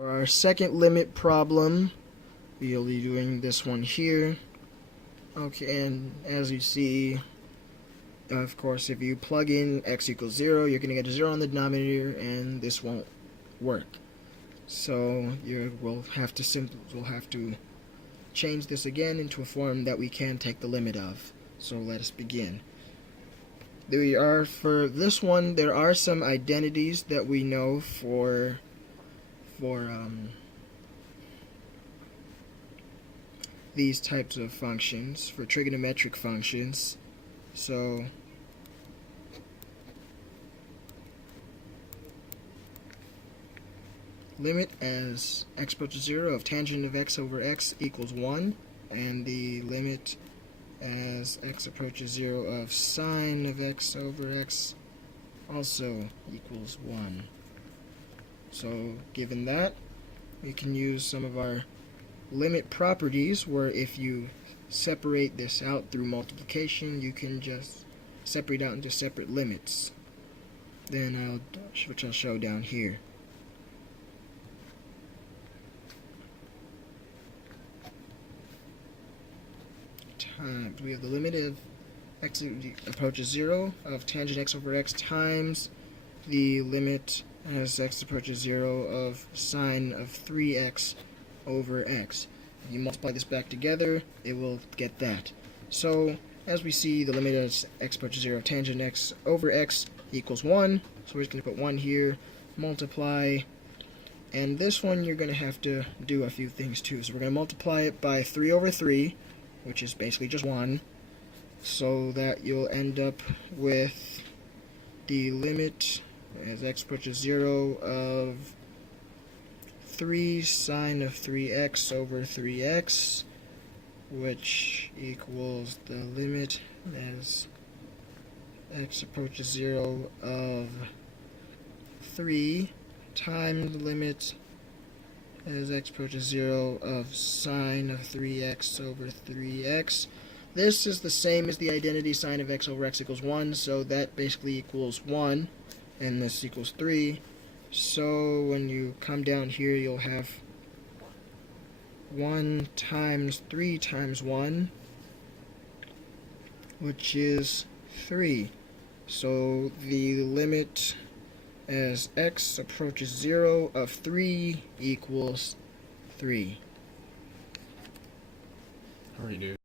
For our second limit problem, we'll be doing this one here. Okay, and as you see, of course, if you plug in x equals 0, you're going to get a 0 on the denominator, and this won't work. So we'll have to change this again into a form that we can take the limit of. So let us begin. For this one, there are some identities that we know for these types of functions, for trigonometric functions. So limit as x approaches 0 of tangent of x over x equals 1, and the limit as x approaches 0 of sine of x over x also equals 1. So given that, we can use some of our limit properties, where if you separate this out through multiplication, you can just separate out into separate limits. Which I'll show down here. We have the limit of x approaches 0 of tangent x over x times the limit as x approaches 0 of sine of 3x over x. If you multiply this back together, it will get that. So as we see, the limit as x approaches 0 of tangent x over x equals 1. So we're just going to put 1 here, multiply, and this one you're going to have to do a few things too. So we're going to multiply it by 3 over 3, which is basically just 1, so that you'll end up with the limit as x approaches 0 of 3 sine of 3x over 3x, which equals the limit as x approaches 0 of 3 times the limit as x approaches 0 of sine of 3x over 3x. This is the same as the identity sine of x over x equals 1, so that basically equals 1, and this equals 3. So when you come down here, you'll have 1 times 3 times 1, which is 3. So the limit as x approaches 0 of 3 equals 3. Alright, dude.